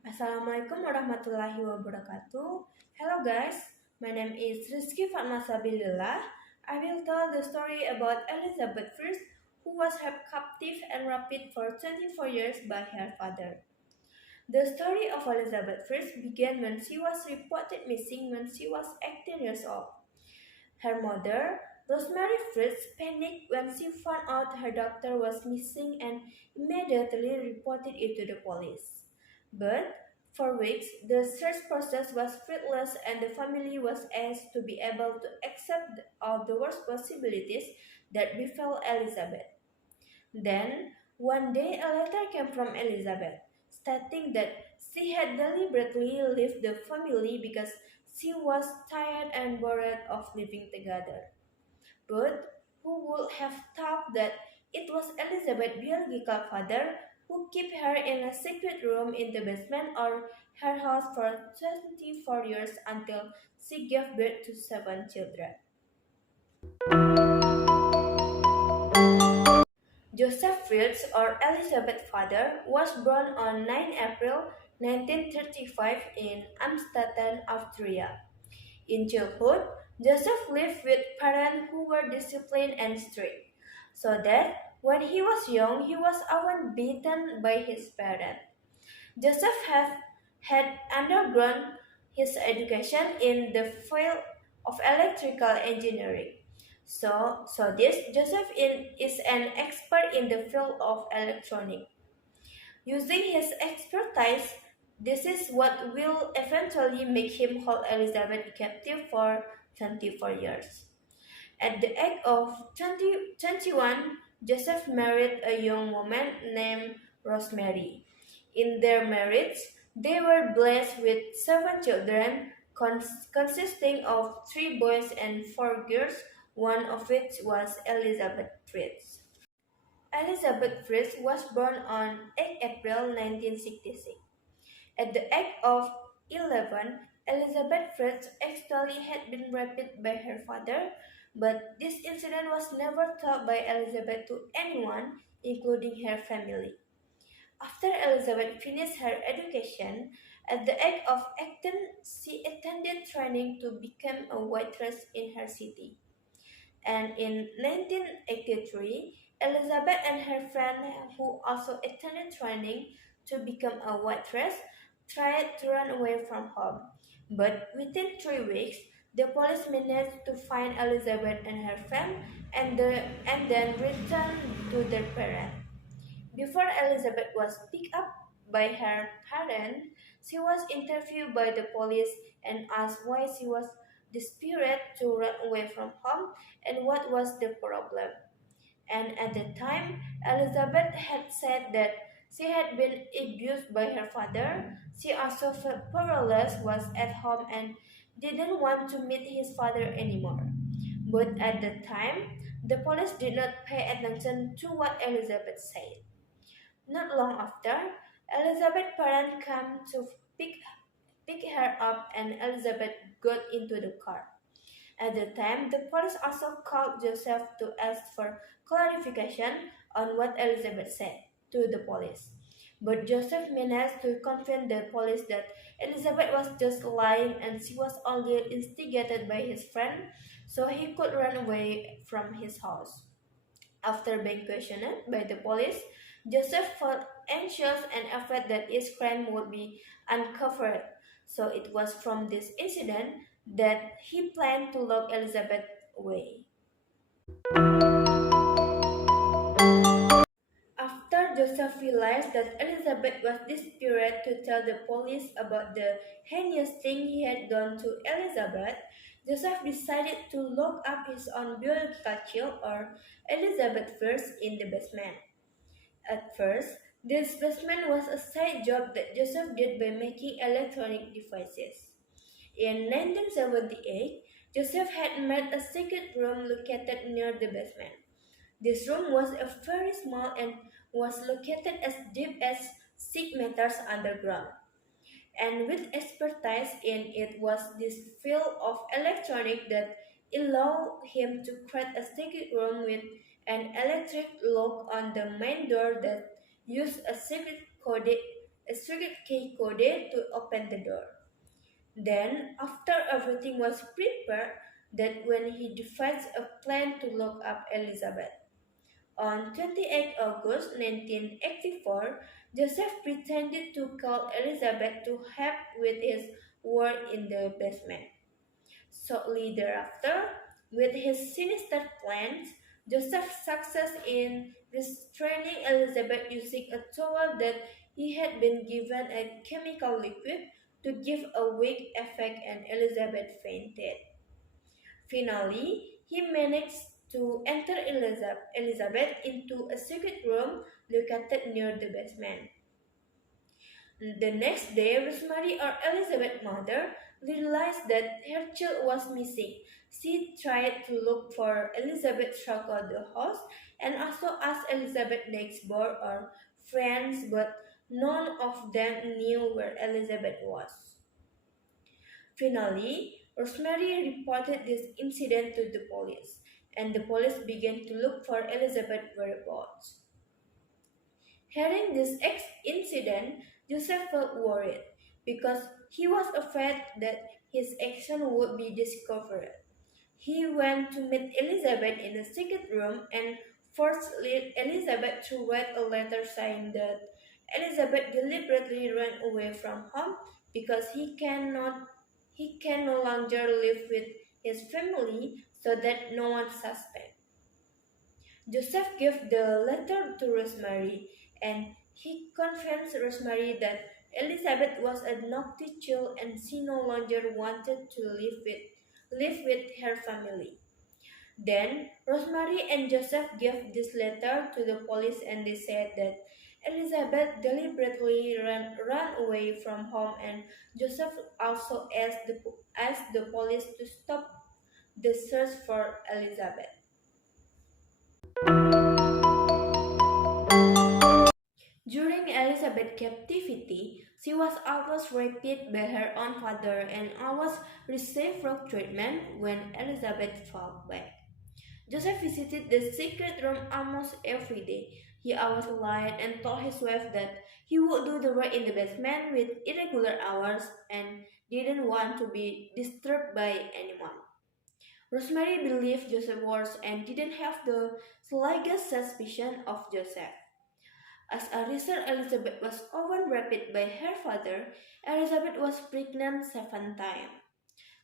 Assalamualaikum warahmatullahi wabarakatuh. Hello guys, my name is Rizky Fatmasabilillah. I will tell the story about Elizabeth Fritzl, who was held captive and raped for 24 years by her father. The story of Elizabeth Fritzl began when she was reported missing when she was 18 years old. Her mother, Rosemary Fritz, panicked when she found out her daughter was missing and immediately reported it to the police. But for weeks, the search process was fruitless and the family was asked to be able to accept all the worst possibilities that befell Elizabeth. Then, one day a letter came from Elizabeth, stating that she had deliberately left the family because she was tired and bored of living together. But who would have thought that it was Elizabeth's biological father who kept her in a secret room in the basement or her house for 24 years until she gave birth to 7 children? Joseph Fritzl, or Elizabeth's father, was born on 9 April 1935 in Amstetten, Austria. In childhood, Joseph lived with parents who were disciplined and strict, so that when he was young, he was often beaten by his parents. Joseph had undergone his education in the field of electrical engineering. This Joseph is an expert in the field of electronics. Using his expertise, this is what will eventually make him hold Elizabeth captive for 24 years. At the age of 21, Joseph married a young woman named Rosemary. In their marriage, they were blessed with 7 children, consisting of 3 boys and 4 girls, one of which was Elizabeth Fritz. Elizabeth Fritz was born on 8 April 1966. At the age of 11, Elizabeth Fritzl actually had been raped by her father, but this incident was never told by Elizabeth to anyone, including her family. After Elizabeth finished her education, at the age of 18, she attended training to become a waitress in her city. And in 1983, Elizabeth and her friend, who also attended training to become a waitress, tried to run away from home. But within 3 weeks, the police managed to find Elizabeth and her friend and then returned to their parents. Before Elizabeth was picked up by her parents, she was interviewed by the police and asked why she was desperate to run away from home and what was the problem. And at the time, Elizabeth had said that she had been abused by her father. She also felt powerless, was at home, and didn't want to meet his father anymore. But at the time, the police did not pay attention to what Elizabeth said. Not long after, Elizabeth's parents came to pick her up and Elizabeth got into the car. At the time, the police also called Joseph to ask for clarification on what Elizabeth said to the police. But Joseph managed to convince the police that Elizabeth was just lying and she was only instigated by his friend so he could run away from his house. After being questioned by the police, Joseph felt anxious and afraid that his crime would be uncovered. So it was from this incident that he planned to lock Elizabeth away. After Joseph realized that Elizabeth was desperate to tell the police about the heinous thing he had done to Elizabeth, Joseph decided to lock up his own biological child, or Elizabeth, first in the basement. At first, this basement was a side job that Joseph did by making electronic devices. In 1978, Joseph had made a secret room located near the basement. This room was very small and was located as deep as 6 meters underground. And with expertise in it was this field of electronic that allowed him to create a secret room with an electric lock on the main door that used a a secret key coded to open the door. Then, after everything was prepared, that when he devised a plan to lock up Elizabeth. On 28 August 1984, Joseph pretended to call Elizabeth to help with his work in the basement. Shortly thereafter, with his sinister plans, Joseph's success in restraining Elizabeth using a towel that he had been given a chemical liquid to give a weak effect, and Elizabeth fainted. Finally, he managed to enter Elizabeth into a secret room located near the basement. The next day, Rosemary, or Elizabeth's mother, realized that her child was missing. She tried to look for Elizabeth throughout the house and also asked Elizabeth's neighbor or friends, but none of them knew where Elizabeth was. Finally, Rosemary reported this incident to the police, and the police began to look for Elizabeth's whereabouts. Hearing this incident, Joseph felt worried because he was afraid that his action would be discovered. He went to meet Elizabeth in a secret room and forced Elizabeth to write a letter saying that Elizabeth deliberately ran away from home because he can no longer live with his family so that no one suspects. Joseph gave the letter to Rosemary, and he convinced Rosemary that Elizabeth was a naughty child and she no longer wanted to live with her family. Then Rosemary and Joseph gave this letter to the police, and they said that Elizabeth deliberately ran away from home, and Joseph also asked the police to stop the search for Elizabeth. During Elizabeth's captivity, she was almost raped by her own father and almost received rough treatment when Elizabeth fought back. Joseph visited the secret room almost every day. He always lied and told his wife that he would do the work in the basement with irregular hours and didn't want to be disturbed by anyone. Rosemary believed Joseph's words and didn't have the slightest suspicion of Joseph. As a result, Elizabeth was often raped by her father. Elizabeth was pregnant 7 times.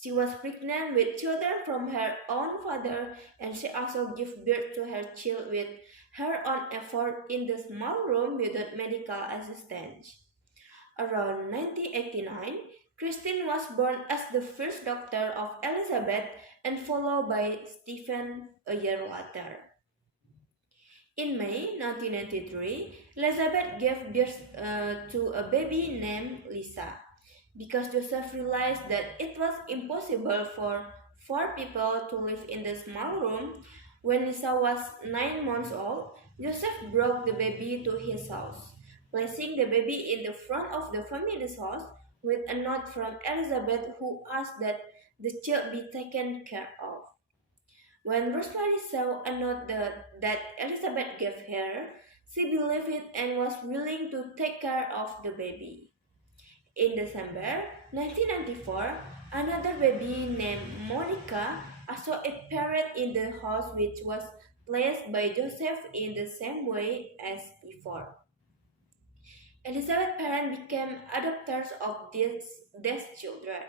She was pregnant with children from her own father, and she also gave birth to her child with her own effort in the small room without medical assistance. Around 1989, Christine was born as the first daughter of Elizabeth and followed by Stephen a year later. In May 1993, Elizabeth gave birth to a baby named Lisa. Because Joseph realized that it was impossible for four people to live in the small room, when Lisa was 9 months old, Joseph brought the baby to his house, placing the baby in the front of the family's house with a note from Elizabeth who asked that the child be taken care of. When Rosemary saw a note that Elizabeth gave her, she believed it and was willing to take care of the baby. In December 1994, another baby named Monica also appeared in the house, which was placed by Joseph in the same way as before. Elizabeth's parents became adopters of these children.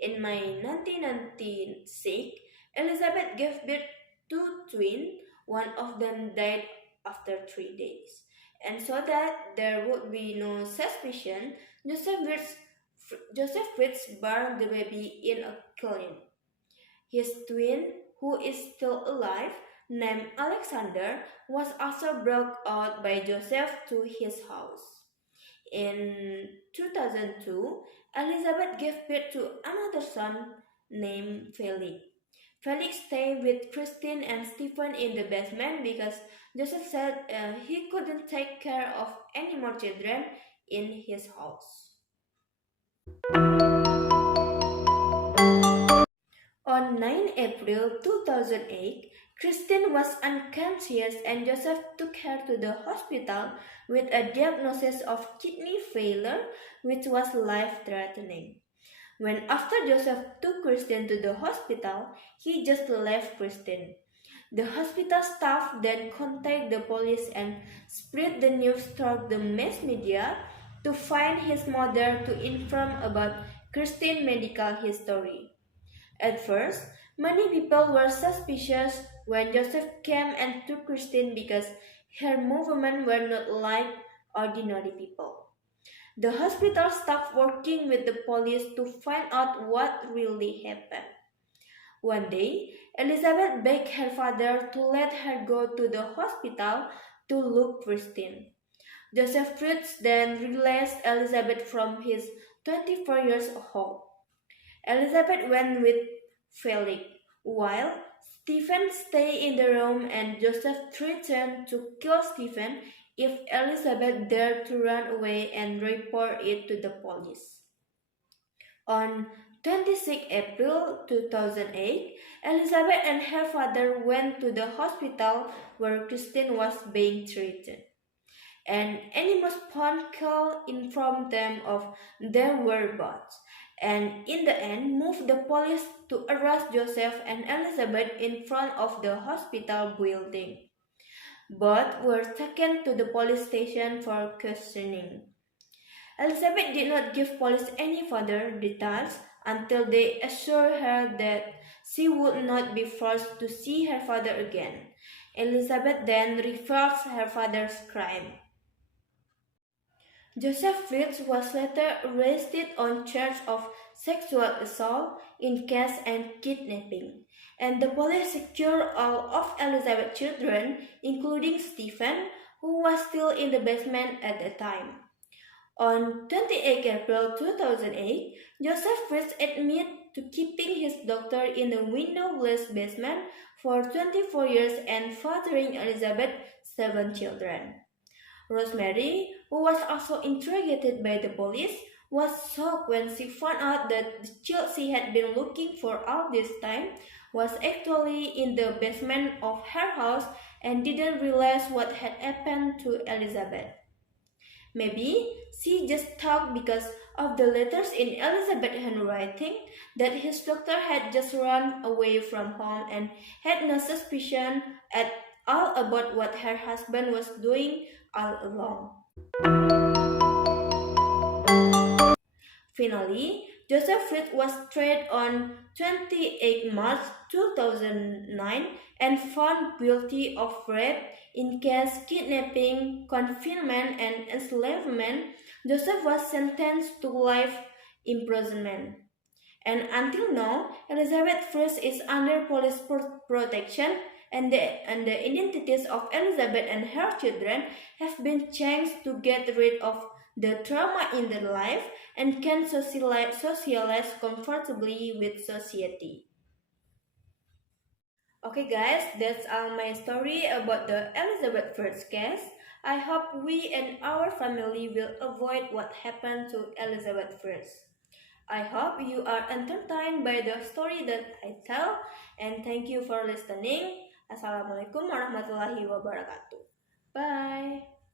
In May 1996, Elizabeth gave birth to twins. One of them died after 3 days. And so that there would be no suspicion, Joseph Fritzl burned the baby in a kiln. His twin, who is still alive, named Alexander, was also brought out by Joseph to his house. In 2002, Elizabeth gave birth to another son named Felix. Felix stayed with Christine and Stephen in the basement because Joseph said he couldn't take care of any more children in his house. On 9 April 2008, Christine was unconscious and Joseph took her to the hospital with a diagnosis of kidney failure, which was life-threatening. When after Joseph took Christine to the hospital, he just left Christine. The hospital staff then contacted the police and spread the news throughout the mass media to find his mother to inform about Christine's medical history. At first, many people were suspicious when Joseph came and took Christine because her movements were not like ordinary people. The hospital staff working with the police to find out what really happened. One day, Elizabeth begged her father to let her go to the hospital to look Christine. Joseph Fritzl then released Elizabeth from his 24 years hold. Elizabeth went with Felix, while Stephen stayed in the room and Joseph threatened to kill Stephen if Elizabeth dared to run away and report it to the police. On 26 April 2008, Elizabeth and her father went to the hospital where Christine was being treated. An anonymous phone call informed them of their whereabouts, and in the end moved the police to arrest Joseph and Elizabeth in front of the hospital building. Both were taken to the police station for questioning. Elizabeth did not give police any further details until they assured her that she would not be forced to see her father again. Elizabeth then reveals her father's crime. Joseph Fritzl was later arrested on charge of sexual assault, incest, and kidnapping, and the police secured all of Elizabeth's children, including Stephen, who was still in the basement at the time. On 28 April 2008, Joseph Fritzl admitted to keeping his daughter in the windowless basement for 24 years and fathering Elizabeth's 7 children. Rosemary, who was also interrogated by the police, was shocked when she found out that the child she had been looking for all this time was actually in the basement of her house and didn't realize what had happened to Elizabeth. Maybe she just thought because of the letters in Elizabeth's handwriting that his doctor had just run away from home and had no suspicion at all about what her husband was doing all along. Finally, Joseph Fritzl was tried on 28 March 2009 and found guilty of rape, incest, kidnapping, confinement, and enslavement. Joseph was sentenced to life imprisonment. And until now, Elizabeth Fritzl is under police protection, and the identities of Elizabeth and her children have been changed to get rid of the trauma in their life and can socialize comfortably with society. Okay guys, that's all my story about the Elizabeth Fritzl case. I hope we and our family will avoid what happened to Elizabeth Fritzl. I hope you are entertained by the story that I tell, and thank you for listening. Assalamualaikum warahmatullahi wabarakatuh. Bye.